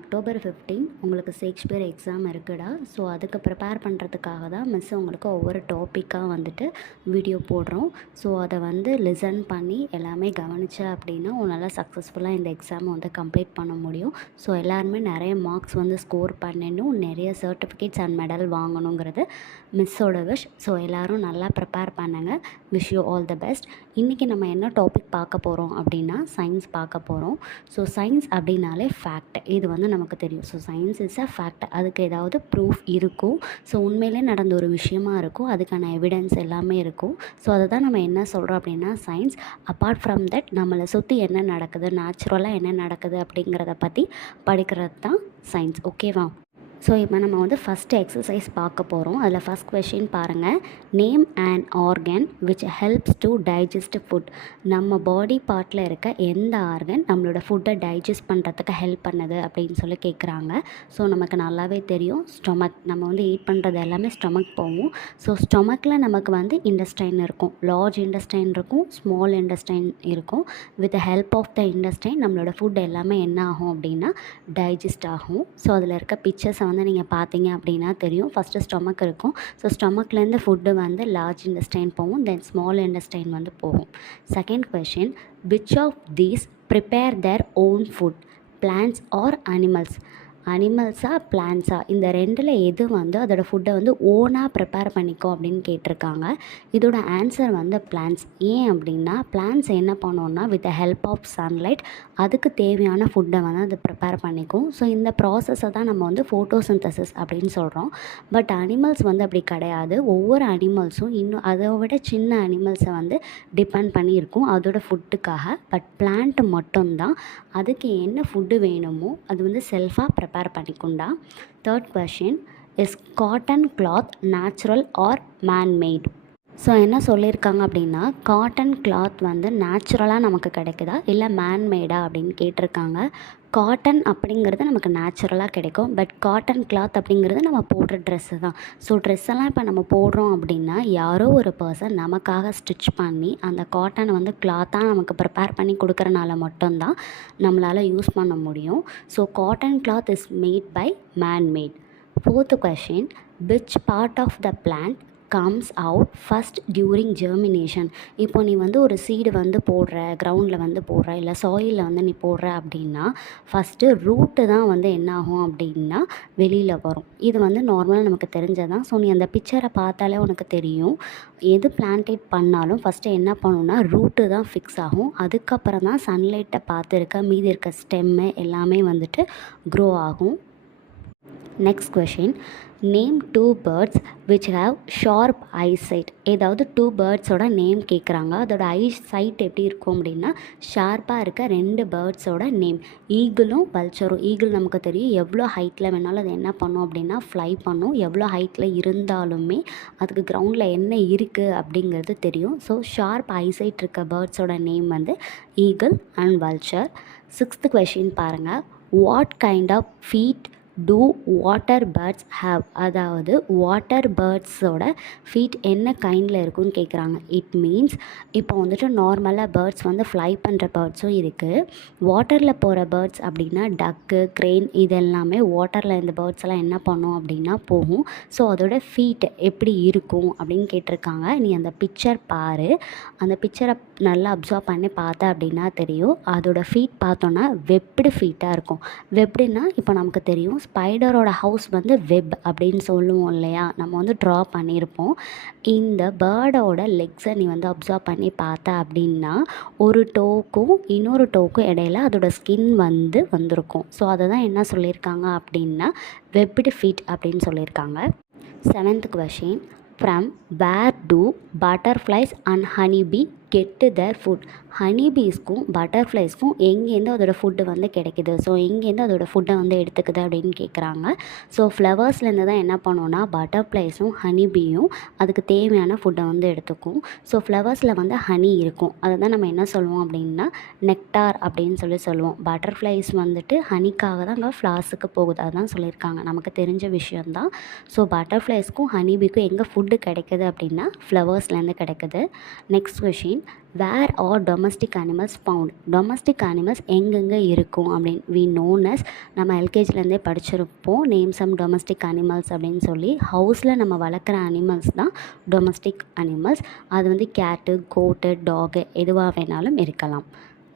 October 15 உங்களுக்கு Shakespeare exam இருக்குடா. So அதுக்கு ப்ரிப்பேர் பண்ணுறதுக்காக தான் மிஸ் உங்களுக்கு ஒவ்வொரு டாப்பிக்காக வந்துட்டு வீடியோ போடுறோம். ஸோ அதை வந்து லிசன் பண்ணி எல்லாமே கவனிச்ச அப்படின்னா உன்னால் சக்ஸஸ்ஃபுல்லாக இந்த எக்ஸாமை வந்து கம்ப்ளீட் பண்ண முடியும். ஸோ எல்லாருமே நிறைய மார்க்ஸ் வந்து ஸ்கோர் பண்ணணும், நிறைய சர்டிஃபிகேட்ஸ் அண்ட் மெடல் வாங்கணுங்கிறது மிஸ்ஸோட விஷ். ஸோ எல்லோரும் நல்லா ப்ரிப்பேர் பண்ணுங்கள். Wish you all the best. இன்றைக்கி நம்ம என்ன டாபிக் பார்க்க போகிறோம் அப்படின்னா சயின்ஸ் பார்க்க போகிறோம். ஸோ சயின்ஸ் அப்படின்னாலே ஃபேக்ட், இது வந்து நமக்கு தெரியும். So science is a fact. அதுக்கு ஏதாவது ப்ரூஃப் இருக்கும். ஸோ உண்மையிலே நடந்த ஒரு விஷயமா இருக்கும், அதுக்கான எவிடன்ஸ் எல்லாமே இருக்கும். ஸோ அதை தான் நம்ம என்ன சொல்கிறோம் அப்படின்னா சயின்ஸ். அப்பார்ட் ஃப்ரம் தட் நம்மளை சுற்றி என்ன நடக்குது, நேச்சுரலாக என்ன நடக்குது அப்படிங்கிறத பற்றி படிக்கிறது தான் சயின்ஸ். ஓகேவா? ஸோ இப்போ நம்ம வந்து ஃபஸ்ட்டு எக்ஸசைஸ் பார்க்க போகிறோம். அதில் ஃபஸ்ட் கொஷின் பாருங்கள். Name and organ which helps to digest food. நம்ம பாடி பார்ட்டில் இருக்க எந்த ஆர்கன் நம்மளோட ஃபுட்டை டைஜஸ்ட் பண்ணுறதுக்கு ஹெல்ப் பண்ணுது அப்படின்னு சொல்லி கேட்குறாங்க. ஸோ நமக்கு நல்லாவே தெரியும் ஸ்டொமக். நம்ம வந்து ஈட் பண்ணுறது எல்லாமே ஸ்டொமக் போகும். ஸோ ஸ்டொமக்கில் நமக்கு வந்து இண்டஸ்டைன் இருக்கும், லார்ஜ் இண்டஸ்டைன் இருக்கும், ஸ்மால் இண்டஸ்டைன் இருக்கும். With the help of the intestine நம்மளோட ஃபுட் எல்லாமே என்ன ஆகும் அப்படின்னா டைஜஸ்ட் ஆகும். ஸோ அதில் இருக்க பிக்சர்ஸை வந்து நீங்கள் பார்த்தீங்க அப்படின்னா தெரியும். ஃபஸ்ட்டு ஸ்டொமக் இருக்கும். ஸோ ஸ்டொமக்லேருந்து ஃபுட்டு வந்து லார்ஜ் இண்டஸ்டைன் போகும், தென் ஸ்மால் இண்டஸ்டைன் வந்து போகும். Second question, which of these prepare their own food, plants or animals? அனிமல்ஸா பிளான்ட்ஸா, இந்த ரெண்டில் எது வந்து அதோடய ஃபுட்டை வந்து ஓனாக ப்ரிப்பேர் பண்ணிக்கோ அப்படின்னு கேட்டிருக்காங்க. இதோட ஆன்சர் வந்து பிளான்ட்ஸ். ஏன் அப்படின்னா பிளான்ட்ஸ் என்ன பண்ணோன்னா with the help of sunlight அதுக்கு தேவையான ஃபுட்டை வந்து அது ப்ரிப்பேர் பண்ணிக்கும். ஸோ இந்த ப்ராசஸை தான் நம்ம வந்து ஃபோட்டோசிந்தசிஸ் அப்படின்னு சொல்கிறோம். பட் அனிமல்ஸ் வந்து அப்படி கிடையாது. ஒவ்வொரு அனிமல்ஸும் இன்னும் அதை விட சின்ன அனிமல்ஸை வந்து டிபெண்ட் பண்ணி இருக்கும் அதோடய ஃபுட்டுக்காக. பட் பிளான்ட் மட்டும்தான் அதுக்கு என்ன ஃபுட்டு வேணுமோ அது வந்து செல்ஃபாக ப்ரிப்பேர் பண்ணிக்குண்டா. Third question, is cotton cloth natural or manmade? So என்ன சொல்லியிருக்காங்க அப்படின்னா காட்டன் கிளாத் வந்து நேச்சுரலாக நமக்கு கிடைக்குதா இல்லை மேன்மேடா அப்படின்னு கேட்டிருக்காங்க. காட்டன் அப்படிங்கிறது நமக்கு நேச்சுரலாக கிடைக்கும். பட் காட்டன் கிளாத் அப்படிங்கிறது நம்ம போடுற ட்ரெஸ்ஸு தான். ஸோ ட்ரெஸ்ஸெல்லாம் இப்போ நம்ம போடுறோம் அப்படின்னா யாரோ ஒரு பர்சன் நமக்காக ஸ்டிச் பண்ணி அந்த காட்டனை வந்து கிளாத்தாக நமக்கு ப்ரிப்பேர் பண்ணி கொடுக்குறனால மட்டும்தான் நம்மளால் யூஸ் பண்ண முடியும். So cotton cloth is made by manmade. Fourth question, which part of the plant comes out first during germination? இப்போ நீ வந்து ஒரு சீடு வந்து போடுற, கிரவுண்டில் வந்து போடுற, இல்லை சாயிலில் வந்து நீ போடுற அப்படின்னா ஃபஸ்ட்டு ரூட்டு தான் வந்து என்ன ஆகும் அப்படின்னா வெளியில் வரும். இது வந்து நார்மலாக நமக்கு தெரிஞ்சதான். ஸோ நீ அந்த பிக்சரை பார்த்தாலே உனக்கு தெரியும். எது பிளான்டேட் பண்ணாலும் ஃபஸ்ட்டு என்ன பண்ணணும்னா ரூட்டு தான் ஃபிக்ஸ் ஆகும். அதுக்கப்புறம் தான் சன்லைட்டை பார்த்துருக்க மீதி இருக்க ஸ்டெம்மு எல்லாமே வந்துட்டு க்ரோ ஆகும். Next question, name 2 birds which have sharp eyesight. ஏதாவது 2 பேர்ட்ஸோட நேம் கேட்குறாங்க. அதோட ஐசைட் எப்படி இருக்கும் அப்படின்னா ஷார்ப்பாக இருக்க 2 பேர்ட்ஸோட நேம். ஈகிளும் வல்ச்சரும். ஈகிள் நமக்கு தெரியும் எவ்வளோ ஹைட்டில் வேணாலும் அது என்ன பண்ணும் அப்படின்னா ஃப்ளை பண்ணும். எவ்வளோ ஹைட்டில் இருந்தாலுமே அதுக்கு கிரவுண்டில் என்ன இருக்குது அப்படிங்கிறது தெரியும். ஸோ ஷார்ப் ஐசைட் இருக்க பேர்ட்ஸோட நேம் வந்து eagle and vulture. Sixth question பாருங்கள். What kind of feet do water birds have? அதாவது வாட்டர் பேர்ட்ஸோட ஃபீட் என்ன கைண்டில் இருக்குன்னு கேட்குறாங்க. இட் மீன்ஸ் இப்போ வந்துட்டு நார்மலாக பேர்ட்ஸ் வந்து ஃப்ளை பண்ணுற பேர்ட்ஸும் இருக்குது. வாட்டரில் போகிற பேர்ட்ஸ் அப்படின்னா டக்கு, க்ரெயின், இது எல்லாமே வாட்டரில் இந்த பேர்ட்ஸ் எல்லாம் என்ன பண்ணும் அப்படின்னா போகும். ஸோ அதோட ஃபீட் எப்படி இருக்கும் அப்படின்னு கேட்டிருக்காங்க. நீ அந்த பிக்சர் பாரு. அந்த பிக்சரை நல்லா அப்சர்வ் பண்ணி பார்த்த அப்படின்னா தெரியும். அதோட ஃபீட் பார்த்தோன்னா வெப்டு ஃபீட்டாக இருக்கும். வெப்டுன்னா இப்போ நமக்கு தெரியும் ஸ்பைடரோட ஹவுஸ் வந்து வெப் அப்படின்னு சொல்லுவோம் இல்லையா, நம்ம வந்து ட்ரா பண்ணியிருப்போம். இந்த பேர்டோட லெக்ஸை நீ வந்து அப்சர்வ் பண்ணி பார்த்த அப்படின்னா ஒரு டோக்கும் இன்னொரு டோக்கும் இடையில அதோட ஸ்கின் வந்து வந்திருக்கும். ஸோ அதை தான் என்ன சொல்லியிருக்காங்க அப்படின்னா வெப்டு ஃபீட் அப்படின்னு சொல்லியிருக்காங்க. Seventh question, from where do butterflies and honeybee get their food? ஹனிபீஸ்க்கும் பட்டர்ஃப்ளைஸ்க்கும் எங்கேருந்து அதோடய ஃபுட்டு வந்து கிடைக்கிது? ஸோ எங்கேருந்து அதோடய ஃபுட்டை வந்து எடுத்துக்குது அப்படின்னு கேட்குறாங்க. ஸோ ஃப்ளவர்ஸ்லேருந்து தான் என்ன பண்ணோன்னா பட்டர்ஃப்ளைஸும் ஹனிபியும் அதுக்கு தேவையான ஃபுட்டை வந்து எடுத்துக்கும். ஸோ ஃப்ளவர்ஸில் வந்து ஹனி இருக்கும். அதை தான் நம்ம என்ன சொல்லுவோம் அப்படின்னா நெக்டார் அப்படின்னு சொல்லுவோம். பட்டர்ஃப்ளைஸ் வந்துட்டு ஹனிக்காக தான் அங்கே ஃப்ளார்ஸுக்கு போகுது, அதுதான் சொல்லியிருக்காங்க. நமக்கு தெரிஞ்ச விஷயந்தான். ஸோ பட்டர்ஃப்ளைஸ்க்கும் ஹனிபிக்கும் எங்கே ஃபுட்டு கிடைக்குது அப்படின்னா ஃப்ளவர்ஸ்லேருந்து கிடைக்குது. Next question, where are domestic animals found? Domestic animals எங்கெங்கே இருக்கும் அப்படின்னு வி நோன் அஸ், நம்ம எல்கேஜிலேருந்தே படிச்சிருப்போம் நேம் சம் டொமஸ்டிக் அனிமல்ஸ் அப்படின்னு சொல்லி. ஹவுஸில் நம்ம வளர்க்குற அனிமல்ஸ் தான் டொமஸ்டிக் அனிமல்ஸ். அது வந்து கேட்டு, கோட்டு, டாகு எதுவாக வேணாலும் இருக்கலாம்.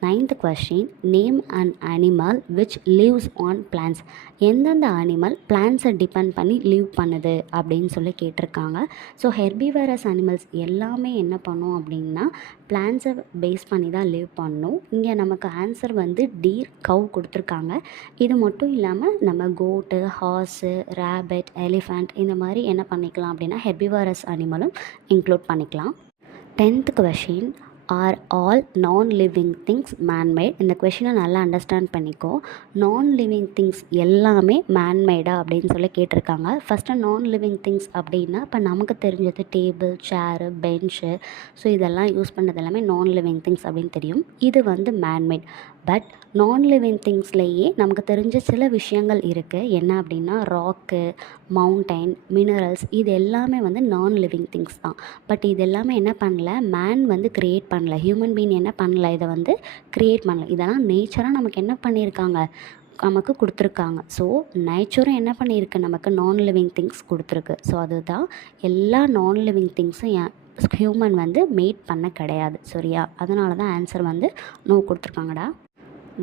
9th question, name an animal which lives on plants. எந்தெந்த அனிமல் பிளான்ஸை டிபெண்ட் பண்ணி லீவ் பண்ணுது அப்படின்னு சொல்லி கேட்டிருக்காங்க. ஸோ ஹெர்பிவரஸ் அனிமல்ஸ் எல்லாமே என்ன பண்ணும் அப்படின்னா பிளான்ஸை பேஸ் பண்ணி தான் லீவ் பண்ணும். இங்கே நமக்கு ஆன்சர் வந்து டீர், கவ் கொடுத்துருக்காங்க. இது மட்டும் இல்லாமல் நம்ம கோட்டு, ஹார்ஸு, ரேபிட், எலிஃபண்ட் இந்த மாதிரி என்ன பண்ணிக்கலாம் அப்படின்னா ஹெர்பிவரஸ் அனிமலும் இன்க்ளூட் பண்ணிக்கலாம். 10th கொஷின், ஆர் ஆல் நான் லிவிங் திங்ஸ் மேன்மேட்? இந்த கொஷினை நல்லா அண்டர்ஸ்டாண்ட் பண்ணிக்கோ. நான் லிவிங் திங்ஸ் எல்லாமே மேன்மேடா அப்படின்னு சொல்லி கேட்டிருக்காங்க. ஃபஸ்ட்டு நான் லிவிங் திங்ஸ் அப்படின்னா இப்போ நமக்கு தெரிஞ்சது டேபிள், சேரு, பெஞ்சு, ஸோ இதெல்லாம் யூஸ் பண்ணது எல்லாமே நான் லிவிங் திங்ஸ் அப்படின்னு தெரியும். இது வந்து மேன்மேட். பட் நான் லிவிங் திங்ஸ்லேயே நமக்கு தெரிஞ்ச சில விஷயங்கள் இருக்குது. என்ன அப்படின்னா ராக்கு, மவுண்டைன், மினரல்ஸ், இது எல்லாமே வந்து நான் லிவிங் திங்ஸ் தான். பட் இது எல்லாமே என்ன பண்ணல, மேன் வந்து க்ரியேட் பண்ணல, ஹியூமன் பீயிங் என்ன பண்ணல, இதை வந்து க்ரியேட் பண்ணல. இதெல்லாம் நேச்சராக நமக்கு என்ன பண்ணியிருக்காங்க, நமக்கு கொடுத்துருக்காங்க. ஸோ நேச்சரும் என்ன பண்ணியிருக்கு, நமக்கு நான் லிவிங் திங்ஸ் கொடுத்துருக்கு. ஸோ அதுதான் எல்லா நான் லிவிங் திங்ஸும் ஹியூமன் வந்து மேட் பண்ண கிடையாது. சரியா? அதனால தான் ஆன்சர் வந்து நோ கொடுத்துருக்காங்கடா.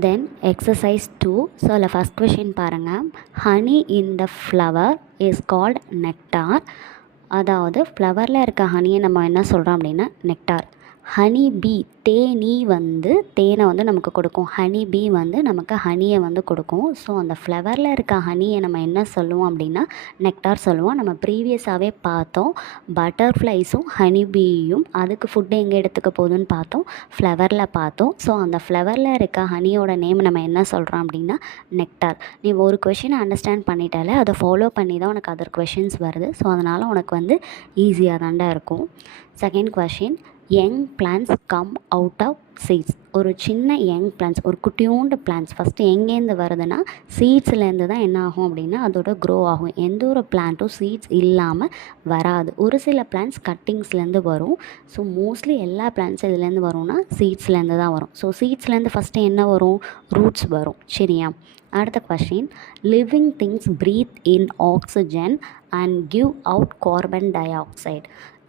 Then exercise 2. ஸோ அதில் ஃபஸ்ட் கொஷின் பாருங்கள். Honey in the flower is called nectar. அதாவது ஃப்ளவரில் இருக்க ஹனியை நம்ம என்ன சொல்கிறோம் அப்படின்னா நெக்டார். ஹனி பீ, தேனீ வந்து தேனை வந்து நமக்கு கொடுக்கும். ஹனி பீ வந்து நமக்கு ஹனியை வந்து கொடுக்கும். ஸோ அந்த ஃப்ளவரில் இருக்க ஹனியை நம்ம என்ன சொல்லுவோம் அப்படின்னா நெக்டார் சொல்லுவோம். நம்ம ப்ரீவியஸாகவே பார்த்தோம், பட்டர்ஃப்ளைஸும் ஹனி பீயும் அதுக்கு ஃபுட்டு எங்கே எடுத்துக்க போகுதுன்னு பார்த்தோம், ஃப்ளவரில் பார்த்தோம். ஸோ அந்த ஃப்ளவரில் இருக்க ஹனியோட நேம் நம்ம என்ன சொல்கிறோம் அப்படின்னா நெக்டார். நீ ஒரு கொஷினை அண்டர்ஸ்டாண்ட் பண்ணிட்டாலே அதை ஃபாலோ பண்ணி தான் உனக்கு அதர் கொஷின்ஸ் வருது. ஸோ அதனால் உனக்கு வந்து ஈஸியாக தாண்டா இருக்கும். Second question, young plants come out of seeds. ஒரு சின்ன யங் பிளான்ஸ், ஒரு குட்டியோண்டு பிளான்ஸ் ஃபஸ்ட்டு எங்கேருந்து வருதுன்னா சீட்ஸ்லேருந்து தான் என்ன ஆகும் அப்படின்னா அதோட க்ரோ ஆகும். எந்த ஒரு பிளான்ட்டும் சீட்ஸ் இல்லாமல் வராது. ஒரு சில பிளான்ஸ் கட்டிங்ஸ்லேருந்து வரும். ஸோ மோஸ்ட்லி எல்லா பிளான்ட்ஸும் இதுலேருந்து வரும்னா சீட்ஸ்லேருந்து தான் வரும். ஸோ சீட்ஸ்லேருந்து ஃபஸ்ட்டு என்ன வரும், ரூட்ஸ் வரும். சரியா? அடுத்த question, living things breathe in oxygen and give out carbon டை ஆக்சைடு.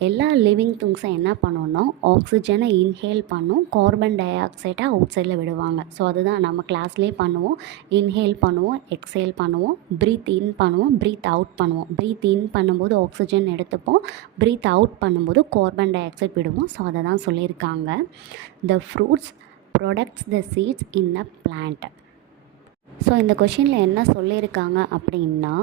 எல்லா லிவிங் திங்ஸும் என்ன பண்ணணும்னா ஆக்சிஜனை இன்ஹேல் பண்ணும், கார்பன் டை ஆக்சைடை அவுட் சைடில் விடுவாங்க. ஸோ அதுதான் நம்ம கிளாஸ்லேயே பண்ணுவோம். இன்ஹேல் பண்ணுவோம், எக்ஸேல் பண்ணுவோம், ப்ரீத் இன் பண்ணுவோம், ப்ரீத் அவுட் பண்ணுவோம். ப்ரீத் இன் பண்ணும்போது ஆக்சிஜன் எடுத்துப்போம், ப்ரீத் அவுட் பண்ணும்போது கார்பன் டை ஆக்சைடு விடுவோம். ஸோ அதை தான் சொல்லியிருக்காங்க. த ஃப்ரூட்ஸ் ப்ரொடக்ட்ஸ் த சீட்ஸ் இன் அ பிளான்ட். ஸோ இந்த கொஷினில் என்ன சொல்லியிருக்காங்க அப்படின்னா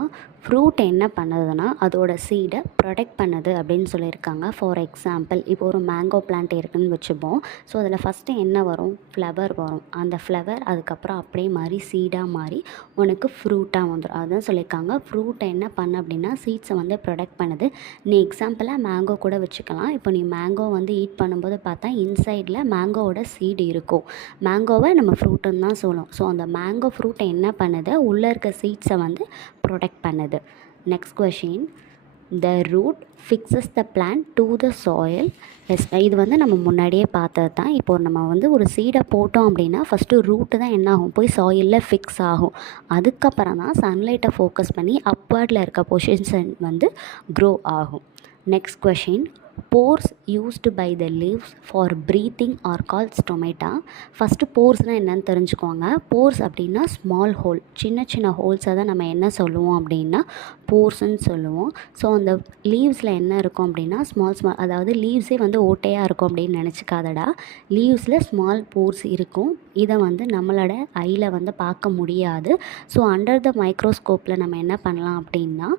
ஃப்ரூட் என்ன பண்ணுதுன்னா அதோட சீடை ப்ரொடெக்ட் பண்ணுது அப்படின்னு சொல்லியிருக்காங்க. ஃபார் எக்ஸாம்பிள் இப்போ ஒரு மேங்கோ பிளான்ட் இருக்குதுன்னு வச்சுப்போம். ஸோ அதில் ஃபஸ்ட்டு என்ன வரும், ஃப்ளவர் வரும். அந்த ஃப்ளவர் அதுக்கப்புறம் அப்படியே மாறி சீடாக மாறி உனக்கு ஃப்ரூட்டாக வந்துடும். அதுதான் சொல்லியிருக்காங்க ஃப்ரூட்டை என்ன பண்ணு அப்படின்னா சீட்ஸை வந்து ப்ரொடெக்ட் பண்ணுது. நீ எக்ஸாம்பிளாக மேங்கோ கூட வச்சுக்கலாம். இப்போ நீ மேங்கோ வந்து ஈட் பண்ணும்போது பார்த்தா இன்சைடில் மேங்கோவோட சீடு இருக்கும். மேங்கோவை நம்ம ஃப்ரூட்டுன்னு தான் சொல்லுவோம். ஸோ அந்த மேங்கோ ஃப்ரூட்டை என்ன பண்ணுது, உள்ளே இருக்க சீட்ஸை வந்து ப்ரொடெக்ட் பண்ணுது. Next question, the root fixes the plant to the soil. இது வந்து நம்ம முன்னாடியே பார்த்தது தான். இப்போ நம்ம வந்து ஒரு சீடை போட்டோம் அப்படின்னா ஃபஸ்ட்டு ரூட்டு தான் என்ன ஆகும், போய் சாயிலில் ஃபிக்ஸ் ஆகும். அதுக்கப்புறம் தான் சன்லைட்டை ஃபோக்கஸ் பண்ணி அப்வர்டில் இருக்க பொசிஷன் வந்து க்ரோ ஆகும். Next question, pores used by the leaves for breathing are called stomata. First போர்ஸ்னால் என்னென்னு தெரிஞ்சுக்கோங்க. போர்ஸ் அப்படின்னா ஸ்மால் ஹோல், சின்ன சின்ன ஹோல்ஸை தான் நம்ம என்ன சொல்லுவோம் அப்படின்னா போர்ஸ்ன்னு சொல்லுவோம். ஸோ அந்த லீவ்ஸில் என்ன இருக்கும் அப்படின்னா ஸ்மால் அதாவது லீவ்ஸே வந்து ஓட்டையாக இருக்கும் அப்படின்னு நினச்சிக்காதடா. லீவ்ஸில் ஸ்மால் போர்ஸ் இருக்கும். இதை வந்து நம்மளோட ஐயில் வந்து பார்க்க முடியாது. ஸோ அண்டர் த மைக்ரோஸ்கோப்பில் நம்ம என்ன பண்ணலாம் அப்படின்னா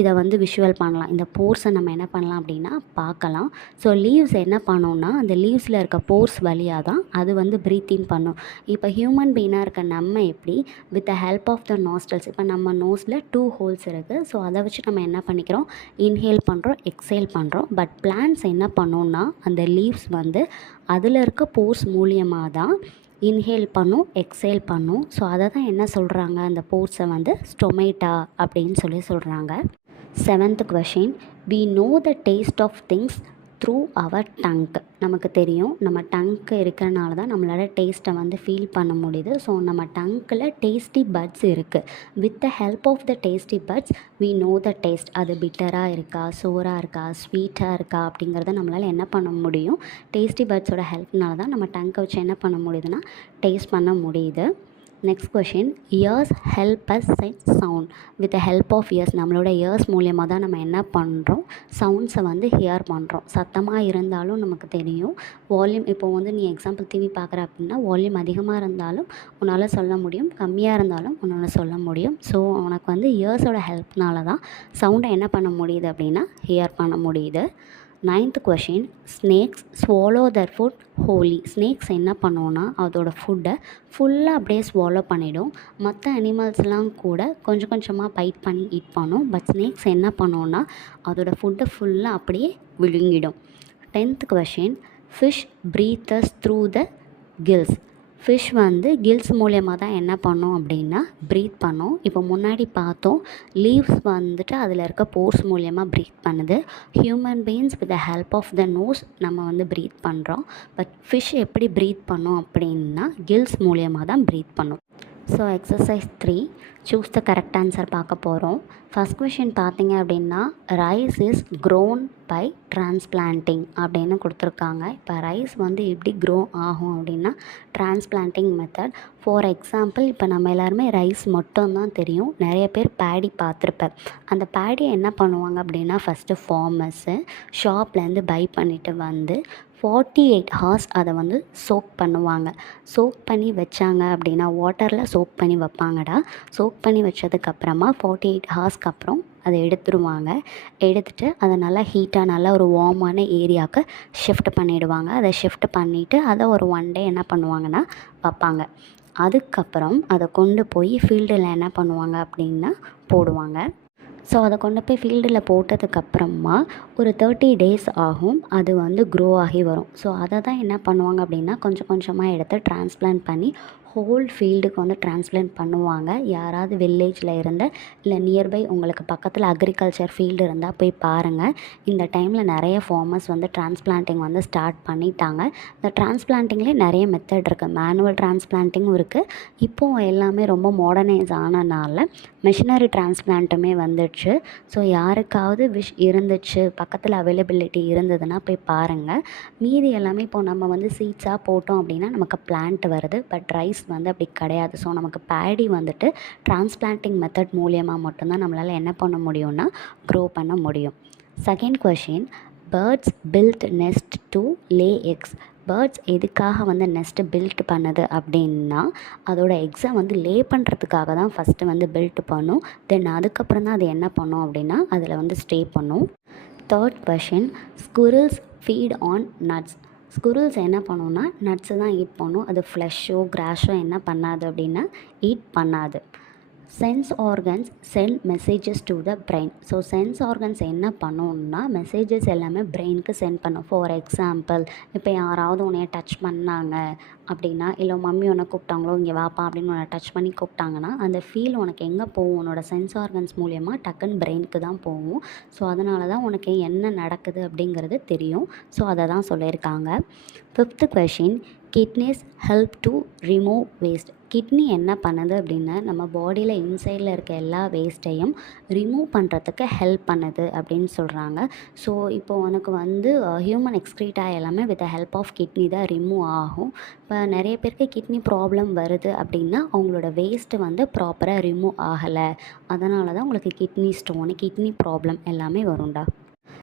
இதை வந்து விஷுவல் பண்ணலாம். இந்த போர்ஸை நம்ம என்ன பண்ணலாம் அப்படின்னா பார்க்கலாம். ஸோ லீவ்ஸ் என்ன பண்ணோம்னா அந்த லீவ்ஸில் இருக்க போர்ஸ் வழியாக தான் அது வந்து ப்ரீத்திங் பண்ணும். இப்போ ஹியூமன் பீயினாக இருக்க நம்ம எப்படி with the help of the nostrils, இப்போ நம்ம நோஸில் 2 ஹோல்ஸ் இருக்குது. ஸோ அதை வச்சு நம்ம என்ன பண்ணிக்கிறோம், இன்ஹேல் பண்ணுறோம், எக்ஸேல் பண்ணுறோம். பட் பிளான்ட்ஸ் என்ன பண்ணோம்னா அந்த லீவ்ஸ் வந்து அதில் இருக்க போர்ஸ் மூலியமாக தான் இன்ஹேல் பண்ணும், எக்ஸேல் பண்ணும். ஸோ அதை தான் என்ன சொல்கிறாங்க, அந்த போர்ஸை வந்து ஸ்டொமேட்டா அப்படின்னு சொல்கிறாங்க. 7th question, we know the taste of things through our tongue. நமக்கு தெரியும் நம்ம டங்க்கு இருக்கிறனால தான் நம்மளால டேஸ்ட்டை வந்து ஃபீல் பண்ண முடியுது. ஸோ நம்ம டங்க்கில் டேஸ்டி பட்ஸ் இருக்குது. With the help of the tasty buds we know the taste. அது பிட்டராக இருக்கா, சோராக இருக்கா, ஸ்வீட்டாக இருக்கா அப்படிங்கிறத நம்மளால் என்ன பண்ண முடியும், டேஸ்டி பட்ஸோட ஹெல்ப்னால தான் நம்ம டங்கை வச்சு என்ன பண்ண முடியுதுன்னா டேஸ்ட் பண்ண முடியுது. Next question, ears help us sense sound. With the help of ears, நம்மளோட இயர்ஸ் மூலியமாக தான் நம்ம என்ன பண்ணுறோம், சவுண்ட்ஸை வந்து ஹியர் பண்ணுறோம். சத்தமாக இருந்தாலும் நமக்கு தெரியும். வால்யூம் இப்போ வந்து நீ எக்ஸாம்பிள் டிவி பார்க்குற அப்படின்னா வால்யூம் அதிகமாக இருந்தாலும் உன்னால் சொல்ல முடியும், கம்மியாக இருந்தாலும் உன்னால் சொல்ல முடியும். ஸோ உனக்கு வந்து இயர்ஸோட ஹெல்ப்னால தான் சவுண்டை என்ன பண்ண முடியுது அப்படின்னா ஹியர் பண்ண முடியுது. 9th கொஷின், ஸ்னேக்ஸ் ஸ்வாலோ தர் ஃபுட் ஹோலி. ஸ்னேக்ஸ் என்ன பண்ணுவோன்னா அதோடய ஃபுட்டை ஃபுல்லாக அப்படியே ஸ்வாலோ பண்ணிவிடும். மற்ற அனிமல்ஸ்லாம் கூட கொஞ்சம் கொஞ்சமாக பைட் பண்ணி ஈட் பண்ணும். பட் ஸ்னேக்ஸ் என்ன பண்ணுவோன்னா அதோடய ஃபுட்டை ஃபுல்லாக அப்படியே விழுங்கிடும். 10th question, fish breathes through the gills. Fish வந்து கில்ஸ் மூலியமாக தான் என்ன பண்ணோம் அப்படின்னா ப்ரீத் பண்ணோம். இப்போ முன்னாடி பார்த்தோம் லீவ்ஸ் வந்துட்டு அதில் இருக்க போர்ஸ் மூலியமாக ப்ரீத் பண்ணுது. Human beings with the help of the nose நம்ம வந்து ப்ரீத் பண்ணுறோம். பட் ஃபிஷ் எப்படி ப்ரீத் பண்ணோம் அப்படின்னா கில்ஸ் மூலியமாக தான் ப்ரீத் பண்ணோம். So exercise 3, choose the correct answer பார்க்க போகிறோம். ஃபஸ்ட் கொஷின் பார்த்தீங்க அப்படின்னா rice is grown by transplanting அப்படின்னு கொடுத்துருக்காங்க. இப்போ ரைஸ் வந்து எப்படி க்ரோ ஆகும் அப்படின்னா டிரான்ஸ்பிளான்டிங் மெத்தட். ஃபார் எக்ஸாம்பிள் இப்போ நம்ம எல்லாருமே ரைஸ் மட்டும்தான் தெரியும். நிறைய பேர் பேடி பார்த்துருப்பேன். அந்த பேடியை என்ன பண்ணுவாங்க அப்படின்னா ஃபஸ்ட்டு ஃபார்மர்ஸு ஷாப்லேருந்து பை பண்ணிவிட்டு வந்து 48 ஹார்ஸ் அதை வந்து சோக் பண்ணுவாங்க. சோக் பண்ணி வச்சாங்க அப்படின்னா வாட்டரில் சோக் பண்ணி வைப்பாங்கடா. சோக் பண்ணி வச்சதுக்கப்புறமா 48 ஹார்ஸ்க்கு அப்புறம் அதை எடுத்துருவாங்க. எடுத்துகிட்டு அதை நல்லா ஹீட்டாக நல்லா ஒரு வார்மான ஏரியாவுக்கு ஷிஃப்ட் பண்ணிவிடுவாங்க. அதை ஷிஃப்ட் பண்ணிவிட்டு அதை ஒரு 1 டே என்ன பண்ணுவாங்கன்னா வைப்பாங்க. அதுக்கப்புறம் அதை கொண்டு போய் ஃபீல்டில் என்ன பண்ணுவாங்க அப்படின்னா போடுவாங்க. ஸோ அதை கொண்டு போய் ஃபீல்டில் போட்டதுக்கப்புறமா ஒரு 30 டேஸ் ஆகும். அது வந்து க்ரோ ஆகி வரும். ஸோ அதை தான் என்ன பண்ணுவாங்க அப்படின்னா கொஞ்சம் கொஞ்சமாக எடுத்து டிரான்ஸ்பிளான்ட் பண்ணி ஹோல் ஃபீல்டுக்கு வந்து டிரான்ஸ்பிளான்ட் பண்ணுவாங்க. யாராவது வில்லேஜில் இருந்து இல்லை நியர்பை உங்களுக்கு பக்கத்தில் அக்ரிகல்ச்சர் ஃபீல்டு இருந்தால் போய் பாருங்கள். இந்த டைமில் நிறைய ஃபார்மர்ஸ் வந்து டிரான்ஸ்பிளான்டிங் வந்து ஸ்டார்ட் பண்ணிட்டாங்க. இந்த டிரான்ஸ்பிளான்டிங்லேயே நிறைய மெத்தட் இருக்குது. மேனுவல் டிரான்ஸ்பிளான்டிங்கும் இருக்குது. இப்போது எல்லாமே ரொம்ப மாடர்னைஸ் ஆனனால மிஷினரி டிரான்ஸ்பிளான்ட்டுமே வந்துடுச்சு. ஸோ யாருக்காவது விஷ் இருந்துச்சு பக்கத்தில் அவைலபிலிட்டி இருந்ததுன்னா போய் பாருங்கள். மீதி எல்லாமே இப்போ நம்ம வந்து சீட்ஸாக போட்டோம் அப்படின்னா நமக்கு பிளான்ட் வருது. பட் ரைஸ் வந்து அப்படி கிடையாது. ஸோ நமக்கு பேடி வந்துட்டு டிரான்ஸ்பிளான்டிங் மெத்தட் மூலியமாக மட்டும்தான் நம்மளால் என்ன பண்ண முடியும்னா க்ரோ பண்ண முடியும். Second question, birds build nest to lay eggs. Birds எதுக்காக வந்து நெஸ்ட்டு பில்ட் பண்ணுது அப்படின்னா அதோட எக்ஸை வந்து லே பண்ணுறதுக்காக தான் ஃபஸ்ட்டு வந்து பில்ட் பண்ணும். தென் அதுக்கப்புறம் தான் அது என்ன பண்ணும் அப்படின்னா அதில் வந்து ஸ்டே பண்ணும். Third question, squirrels feed on nuts. Squirrels என்ன பண்ணுன்னா நட்ஸை தான் ஈட் பண்ணும். அது ஃப்ளஷோ கிராஷோ என்ன பண்ணாது அப்படின்னா ஈட் பண்ணாது. Sense organs send messages to the brain. So sense organs என்ன பண்ணணும்னா மெசேஜஸ் எல்லாமே பிரெயினுக்கு சென்ட் பண்ணும். ஃபார் எக்ஸாம்பிள் இப்போ யாராவது உன்னைய டச் பண்ணாங்க அப்படின்னா இல்லை மம்மி உன்னை கூப்பிட்டாங்களோ இங்கே வாப்பா அப்படின்னு உன்னை டச் பண்ணி கூப்பிட்டாங்கன்னா அந்த ஃபீல் உனக்கு எங்கே போகும், உன்னோட சென்ஸ் ஆர்கன்ஸ் மூலயமா டக்குன்னு பிரெயினுக்கு தான் போகும். ஸோ அதனால தான் உனக்கு என்ன நடக்குது அப்படிங்கிறது தெரியும். ஸோ அதை தான் சொல்லியிருக்காங்க. 5th question, kidneys help to remove waste. Kidney என்ன பண்ணுது அப்படின்னா நம்ம பாடியில் இன்சைடில் இருக்க எல்லா வேஸ்ட்டையும் ரிமூவ் பண்ணுறதுக்கு ஹெல்ப் பண்ணுது அப்படின்னு சொல்கிறாங்க. ஸோ இப்போ உனக்கு வந்து ஹியூமன் எக்ஸ்க்ரீட்டா எல்லாமே with the help of kidney தான் ரிமூவ் ஆகும். இப்போ நிறைய பேருக்கு கிட்னி ப்ராப்ளம் வருது அப்படின்னா அவங்களோட வேஸ்ட்டு வந்து ப்ராப்பராக ரிமூவ் ஆகலை. அதனால தான் உங்களுக்கு கிட்னி ஸ்டோனு கிட்னி ப்ராப்ளம் எல்லாமே வரும்டா.